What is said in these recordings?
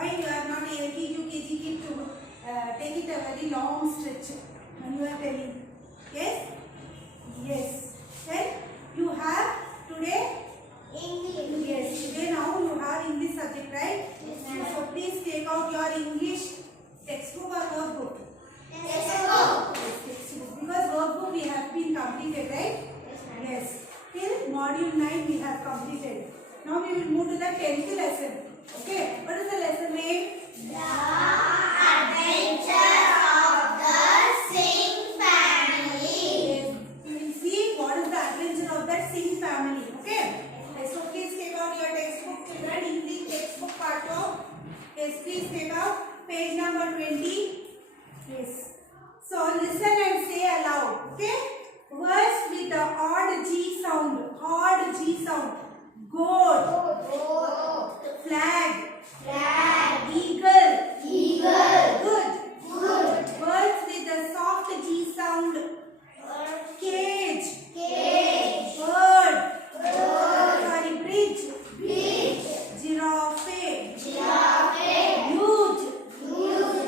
Why you are not LKG, UKG kid to take it a very long stretch when you are telling? Yes? Yes. Then you have today English. Yes. Today now you have English subject, right? Yes. So please take out your English textbook or workbook. Textbook. Yes, textbook. Because workbook we have been completed, right? Yes. Till module 9 we have completed. Now we will move to the 10th lesson. Okay. What is the lesson name? The Adventure of the Singh Family. Yes. We will see what is the adventure of that Singh family. Okay. Yes. So please take out your textbook, children. English textbook part of. Yes. Please take out page number 20. Yes. So listen and say aloud. Okay. Words with the odd G sound. Odd G sound. Goat. Goat. Flag. Flag. Eagle. Eagle. Good. Good. Words with the soft G sound. Cage. Cage. Bird. Bird. Sorry, bridge. Bridge. Giraffe. Giraffe. Huge. Huge.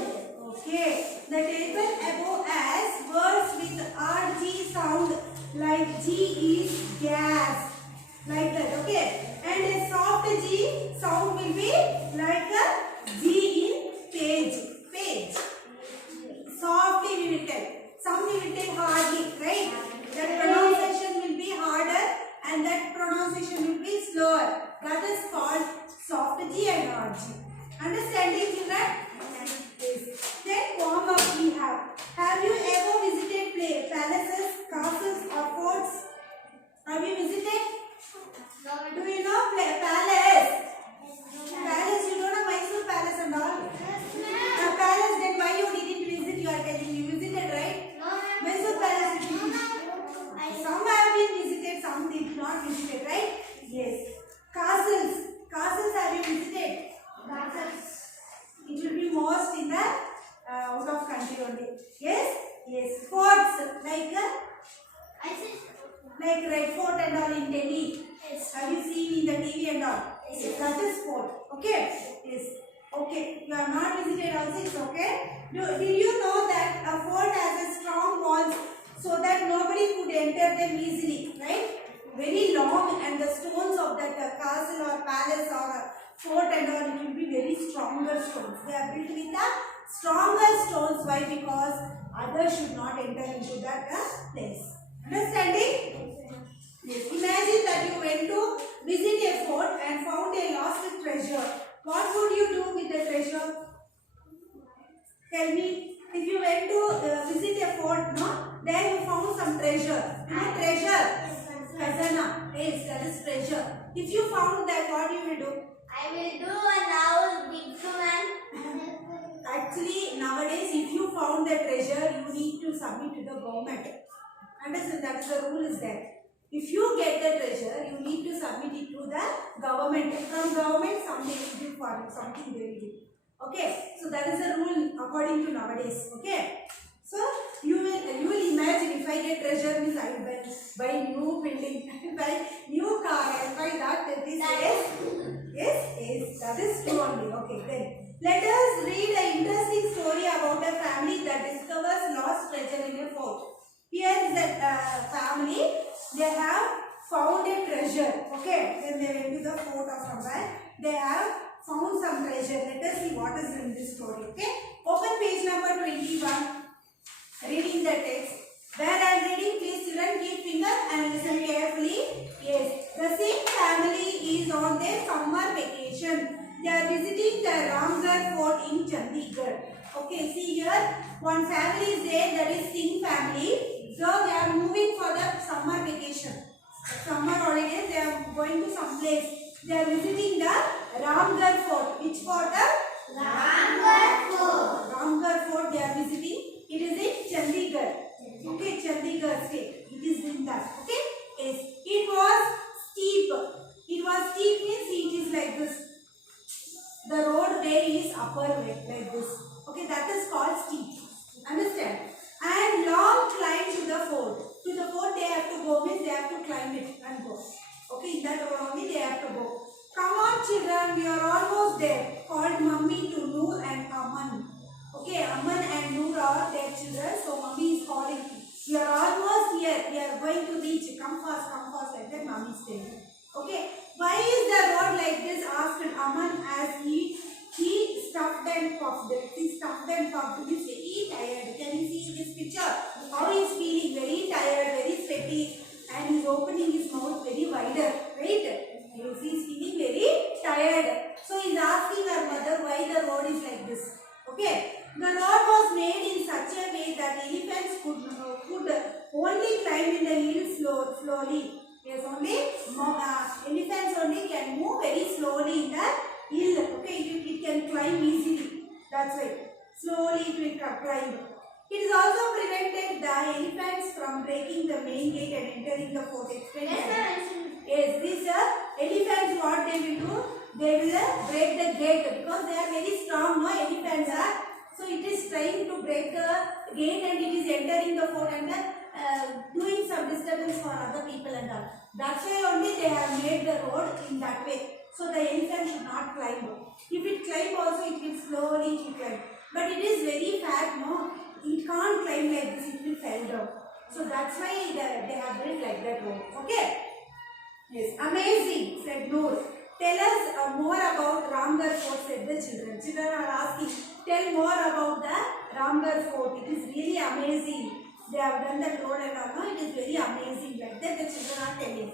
Okay. The table above as words with RG sound like G is gas. Like that, okay? And a soft G sound will be like a G in page. Page. Softly we will tell. Some we will tell hardly, right? That pronunciation will be harder and that pronunciation will be slower. That is called soft G and hard G. Understanding, children? Yes. Then warm up we have. Have you ever visited palaces, castles or forts? Have you visited? Do you know palace? Palace, you don't know Mysore Palace and all? Palace, then why you didn't visit? You are telling me. You visited, right? Mysore Palace. Some have been visited, some did not visited, right? Yes. Castles. Castles have you visited? Castles. It will be most in the out of country only. Yes? Yes. Forts, like Red Fort and all in Delhi. Yes. Have you seen in the TV and all? Yes. That is fort. Okay? Yes. Okay. You have not visited also, it's okay. Did you know that a fort has a strong walls so that nobody could enter them easily, right? Very long, and the stones of that castle or palace or fort and all, it will be very stronger stones. They are built with the stronger stones. Why? Because others should not enter into that place. Understanding? Yes. Imagine that you went to visit a fort and found a lost treasure. What would you do with the treasure? Tell me. If you went to visit a fort, no? There you found some treasure. You know treasure? Khazana. Yes, that is treasure. If you found that, what you will do? I will do an hour big one. Actually, nowadays, if you found the treasure, you need to submit to the government. Understand? That is the rule is there. If you get the treasure, you need to submit it to the government. From government, something will do for you, something they will do. Okay? So that is the rule according to nowadays. Okay? So you will imagine if I get treasure, means I will buy new building, buy new car, and buy that. This yes, that is true only. Okay, then let us read an interesting story about a family that discovers lost treasure in a fort. Here is a family. They have found a treasure. Okay, then they went to the fort or somewhere. They have found some treasure. Let us see what is in this story. Okay, open page number 21. Reading the text. Where I am reading, please children keep finger and listen carefully. Yes, the Singh family is on their summer vacation. They are visiting the Ramgarh fort in Chandigarh. Okay, see here, one family is there, that is Singh family. So they are moving for the summer vacation. Summer holidays, they are going to some place. They are visiting the Ramgarh fort. Which fort? Ramgarh Fort. Ramgarh fort they are visiting. It is in Chandigarh. Okay, Chandigarh state. It is in that. Okay. Yes. It was steep. It was steep means it is like this. The road way is upper way like this. Okay, that is called steep. Understand? And long climb to the fort. To the fort they have to go means they have to climb it and go. Okay, in that road only they have to go. Come on children, we are almost there. Called mummy to Noor and Aman. Okay, Aman and Noor are their children. So mummy is calling. We are almost here. We are going to reach. Come fast, like that mummy is saying. Okay. Why is the road like this? Asked Aman as he stuffed and puffed. He stuffed and puffed. He is very tired. Can you see this picture? How he is feeling? Very tired, very sweaty, and he is opening his mouth very wider. Right? He is feeling very tired. So he is asking her mother why the road is like this. Okay. The road was made in such a way that elephants could only climb in the hill slowly. Yes, only elephants only can move very slowly in the hill. Okay, it can climb easily. That's why slowly it will climb. It is also prevented the elephants from breaking the main gate and entering the fort. Yes, these elephants, what they will do? They will break the gate because they are very strong. No, elephants are. So it is trying to break the gate and it is entering the fort and doing some disturbance for other people and all. That's why only they have made the road in that way. So the elephant should not climb. If it climb also, it will slowly climb. But it is very fat, no? It can't climb like this, it will fall down. So that's why they have built like that road. Okay? Yes, amazing, said Noor. Tell us more about Ramgarh Fort, said the children. Children are asking, tell more about the Ramgarh Fort. It is really amazing. They have done that road and all. It is very amazing. Like that the children are telling.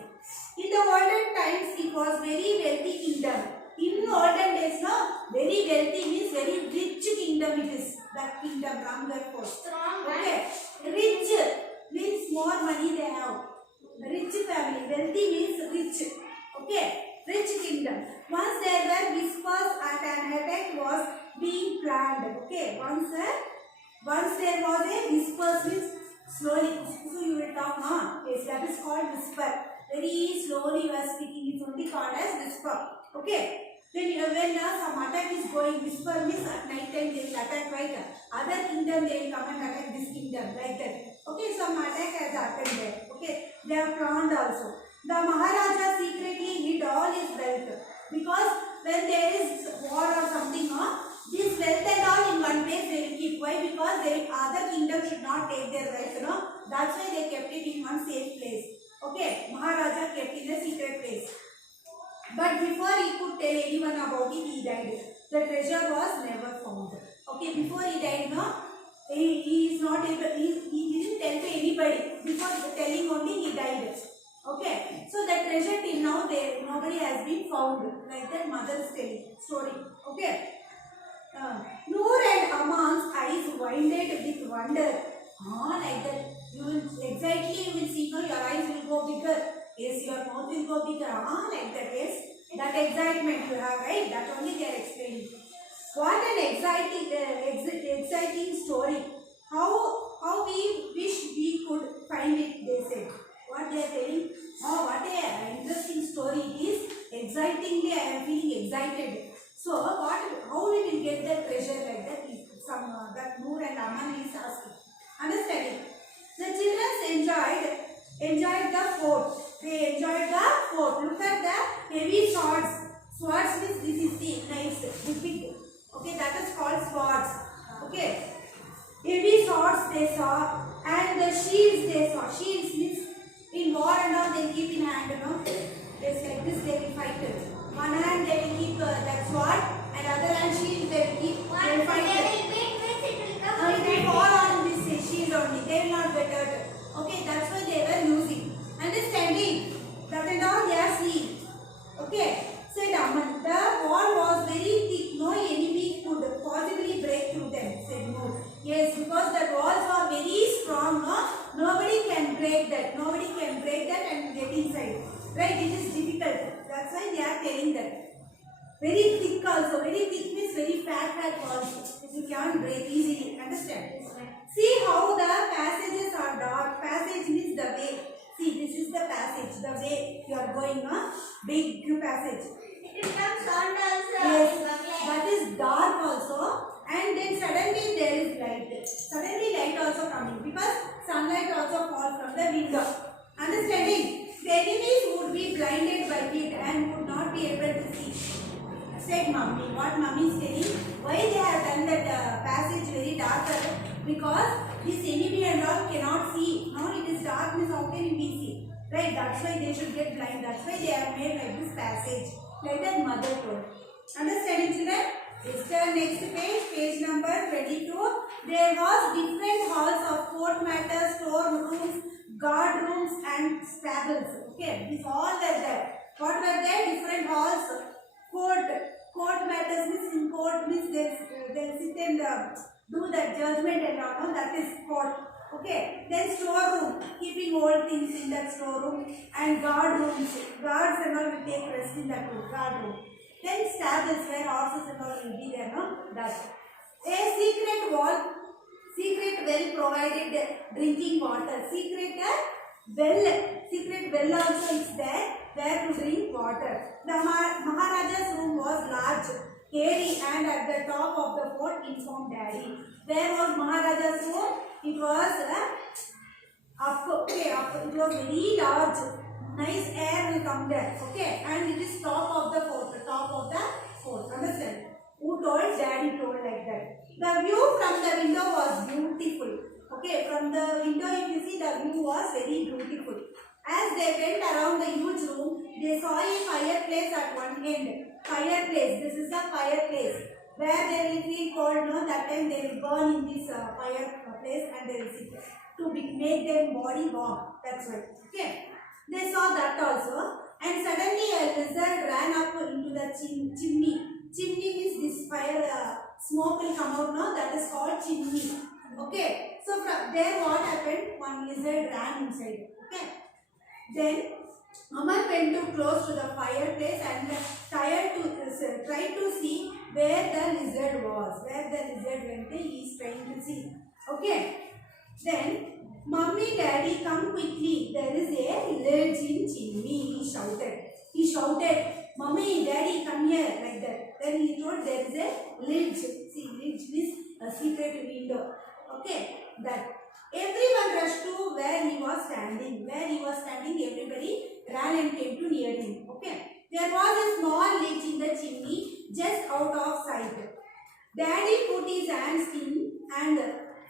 In the olden times, it was very wealthy kingdom. In olden days, no, very wealthy means very rich kingdom it is. That kingdom, Ramgarh Fort. Okay. Rich means more money they have. Rich family. Wealthy means rich. Okay. Rich kingdom. Once there were whispers and an attack was being planned. Okay. Once there was a whispers means slowly. So you will talk, no? Yes, that is called whisper. Very slowly you are speaking. It's only called as whisper. Okay. When some attack is going, whisper means at night time they will attack, right? Other kingdom they will come and attack this kingdom, like that. Okay, some attack has happened there. Okay, they are planned also. The Maharaja secretly hid all his wealth because when there is war or something, this wealth and all in one place they will keep. Why? Because other kingdom should not take their wealth, That's why they kept it in one safe place. Okay, Maharaja kept it in a secret place. But before he could tell anyone about it, he died. The treasure was never found. Okay, before he died, he is not able. He didn't tell to anybody. Before telling only, he died. Okay, so the treasure till now nobody has been found. Like that mother's telling story. Okay. Noor and Aman's eyes widened with wonder. Like that. You will see. No, your eyes will go bigger. Yes, your mouth will go bigger. Like that. Yes, that excitement you have, right? That only they are explaining. What an exciting story. How we wish we could find it. They said. What they are telling. What a interesting story it is. Excitingly, I am feeling excited. So, how we will get the treasure like that? That Noor and Aman is asking. Understanding? The children enjoyed the fort. They enjoyed the fort. Look at the heavy swords. Swords means this is the knives, the big. Okay, that is called swords. Okay. Heavy swords they saw and the shields they saw. Shields means in war and all they keep in hand, Just like this they will fight. One hand they will keep that sword and other hand shield they will keep. They will fight. It will fall on this shield only. They will not get hurt. Okay, that's why they were using. Understanding? That and all they are seeing. Okay. Said Aman, the wall was very thick. No enemy could possibly break through them. Said Noor. Yes, because the walls are very strong. Nobody can break that. Nobody can break that and get inside. Right? It is difficult. That's why they are telling that. Very thick also. Very thick means very fat walls. You can't break easily. Understand? See how the passages are dark. Passage means the way. See, this is the passage. The way you are going, big passage. It becomes sound also. Yes, that is dark also. And then suddenly there is light. Suddenly light also coming because sunlight also falls from the window. Understanding? The enemies would be blinded by it and would not be able to see. Said Mummy. What Mummy is telling? Why they have done that passage very darker? Because this enemy and all cannot see. Now it is darkness. How can we see? Right? That's why they should get blind. That's why they have made like this passage. Like that mother told. Understanding, children? Let's turn next page. Page number 22. There was different halls of court matters, store rooms, guard rooms, and stables. Okay, these all were there. What were there? Different halls. Court matters means in court means they'll sit and do that judgment and all. No? That is court. Okay. Then storeroom, keeping old things in that storeroom, and guard rooms. Guards and all will take rest in that room, guard room. Then stables where horses and all will be there. No, that. A secret well provided drinking water. Secret well also is there where to drink water. The Maharaja's room was large, airy, and at the top of the fort, informed Daddy. Where was Maharaja's room? It was up. Okay, up. It was very large. Nice air will come there. Okay, and it is top of the fort. Understand? Who told? Daddy told like that. The view from the window was beautiful. Okay, from the window if you see, the view was very beautiful. As they went around the huge room, they saw a fireplace at one end. Fireplace. This is the fireplace. Where they will feel cold, no? That time they will burn in this fireplace and they will sit to make their body warm. That's why. Okay. They saw that also. And suddenly a lizard ran up into the chimney. Chimney means this fire, smoke will come out, no? That is called chimney. Okay. So from there what happened? One lizard ran inside. Okay. Then Aman went too close to the fireplace and tried to see where the lizard was. Where the lizard went, he is trying to see. Okay. Then, Mummy, Daddy, come quickly. There is a ledge in chimney. He shouted, Mummy, Daddy, come here. Like that. Then he told there is a ledge. See, ledge means a secret window. Okay. That. Everyone rushed to where he was standing. Where he was standing, everybody ran and came to near him. Okay. There was a small ledge in the chimney just out of sight. Daddy put his hands in and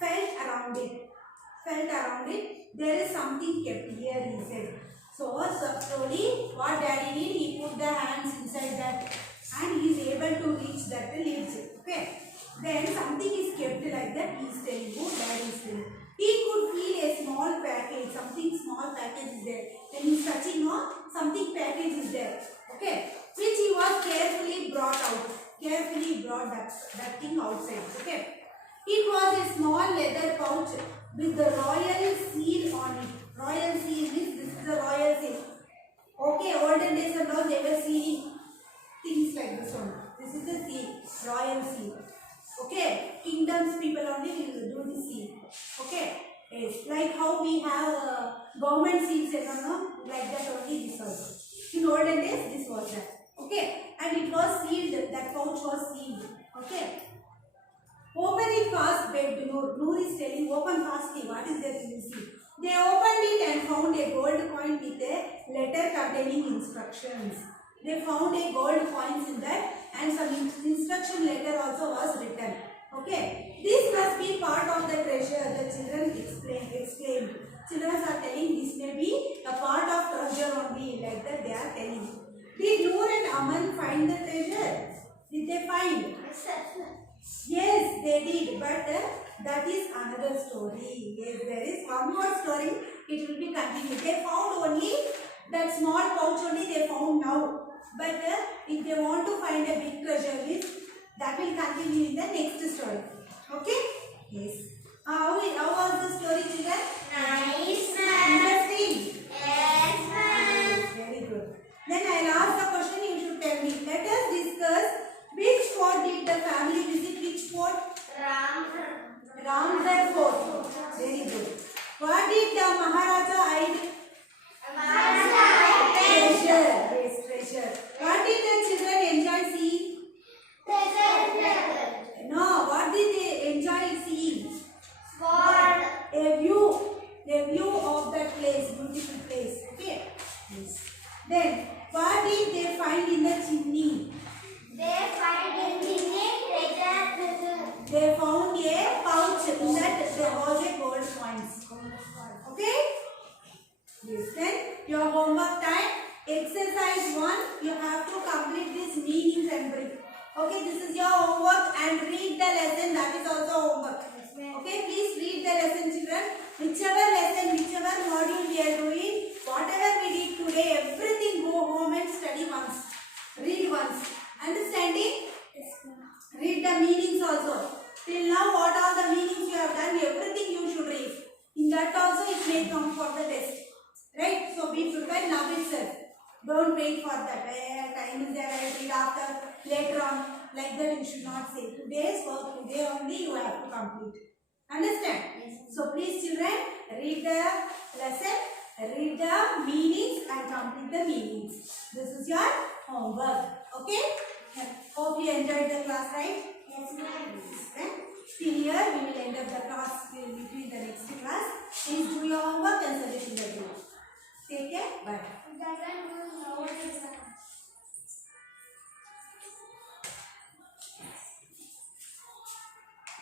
felt around it. There is something kept here, he said. So slowly, what Daddy did, he put the hands inside that and he is able to reach that ledge. Okay. Then something is kept like that. He is telling you, Daddy is telling. He could feel a small package. Something small package is there. When he is touching, no, something package is there. Okay. Which he was carefully brought out. Carefully brought that thing outside. Okay. It was a small leather pouch with the royal seal on it. Royal seal means this is the royal seal. Okay, olden days and all they were sealing things like this one. This is the seal, royal seal. Okay, kingdoms people only will do this seal. Okay, yes, like how we have government seals and all, like that only this was. In olden days, this was that. Okay, and it was sealed. That pouch was sealed. Okay. Open it fast, begged Noor. Noor is telling, open fastly. What is there in see? They opened it and found a gold coin with a letter containing instructions. They found a gold coins in that and some instruction letter also was written. Okay. This must be part of the treasure, the children exclaimed. Children are telling this may be a part of treasure only, like that they are telling. Did Noor and Aman find the treasure? Did they find? Yes, they did, but that is another story. Yes, there is one more story. It will be continued. They found only that small pouch only they found now. But if they want to find a big treasure, that will continue in the next story. Okay? Yes. How was the story, children? Nice, ma'am. Interesting. Yes, ma'am. Very good. Then I will ask the question. You should tell me. Let us discuss which fort did the family visit. Which fort? Ramgarh Fort. Very good. What did the Maharaja hide? Treasure. Yes, treasure. What did the children enjoy seeing? No, what did they enjoy seeing? A view of that place, beautiful place. Okay. Then, what did they find in the chimney? They find in chimney They found a pouch in that there was a gold coins. Okay? Yes. Then your homework time. Exercise 1. You have to complete this meanings and brief. Okay, this is your homework and read the lesson. That is also homework. Okay, please read the lesson, children. Whichever lesson, whichever module we are doing, whatever we did today, everything go home and study once. Read once. Understanding? Read the meanings also. Till now, what all the meanings you have done, everything you should read. In that also, it may come for the test. Right? So, be prepared now itself. Don't wait for that. Time is there, I read after, later on. Like that, you should not say. Today's work, today only you have to complete. Understand? Yes. So, please, children, read the lesson, read the meanings, and complete the meanings. This is your homework. Okay? Hope you enjoyed the class, right? Yes, ma'am. Till here we will end up the class.